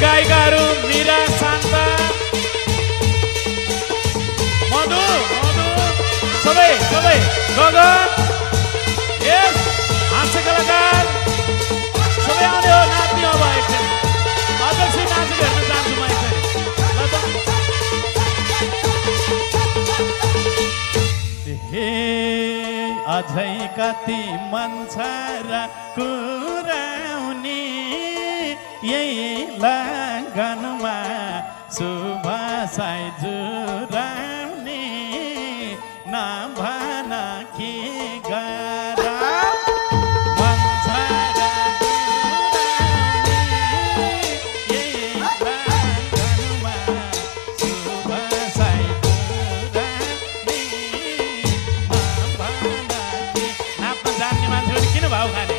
गायिकाहरू मीरा, शान्ता, मधु मधु सबै सबै गगन, यस हास्य कलाकार सबै आउने हो, नाच्ने हो। अब एकछिन अध्यक्ष नाचेको हेर्न चाहन्छु म एकछिन। ल त हे अझै कति मन छ र कुराउने यही लगनमा शुभ साई जुराउने नभन के गरा मन छ र कुराउने यही लगनमा शुभ साई जुराउने नभन के। नाच्न जान्ने मान्छेहरू किन भाउ खाने?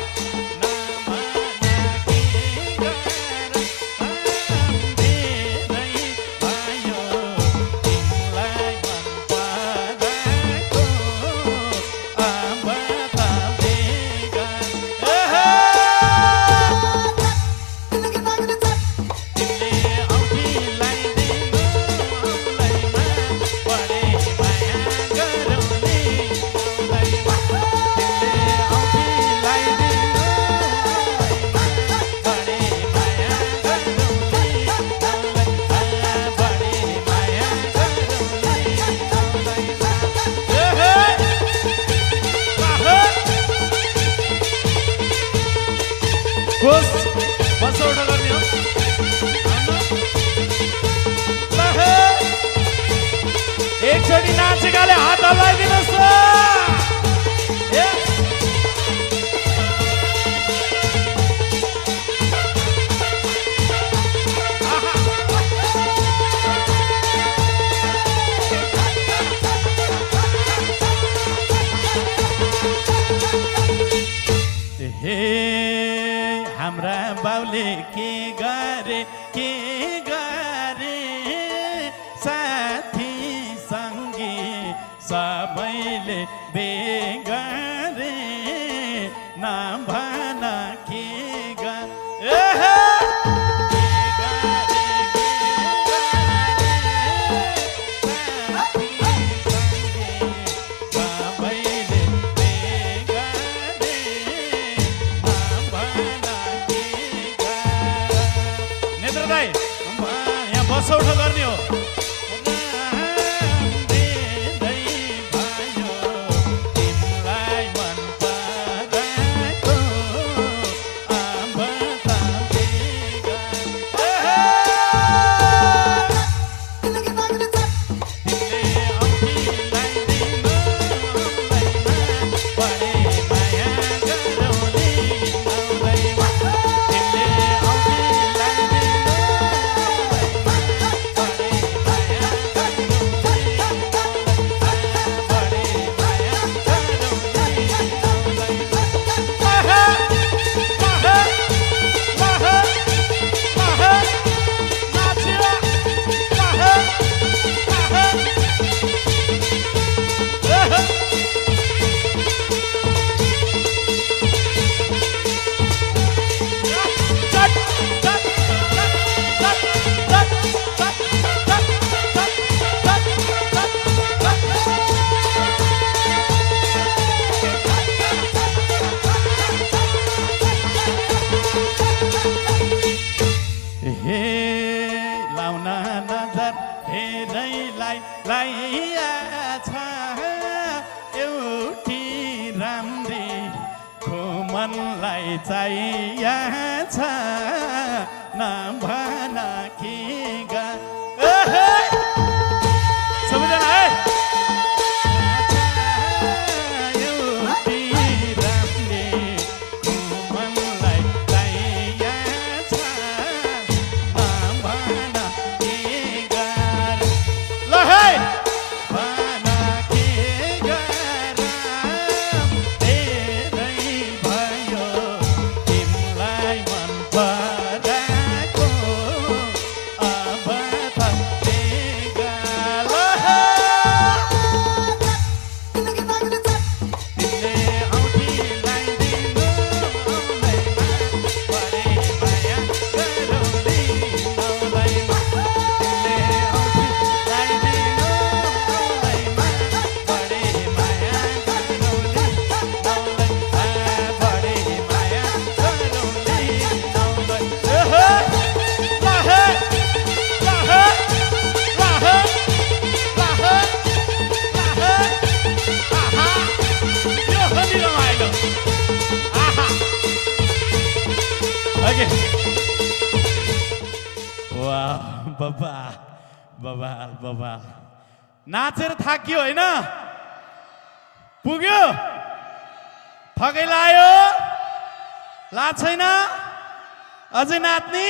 एकचोटि नाचेकाले हात हल्लाइदिनुहोस् त। हे हाम्रा बाउले के गरे साथी सँगी सबैले बेगरे नभन के बसौठो गर्ने हो। एउटी राम्री खोमनलाई चाहिएछ नभन के गा सबैजना है। ओके वाह बबाल बबाल बबाल नाचेर थाकियो हैन पुग्यो थकै लायो ला छैन अझै नाच्ने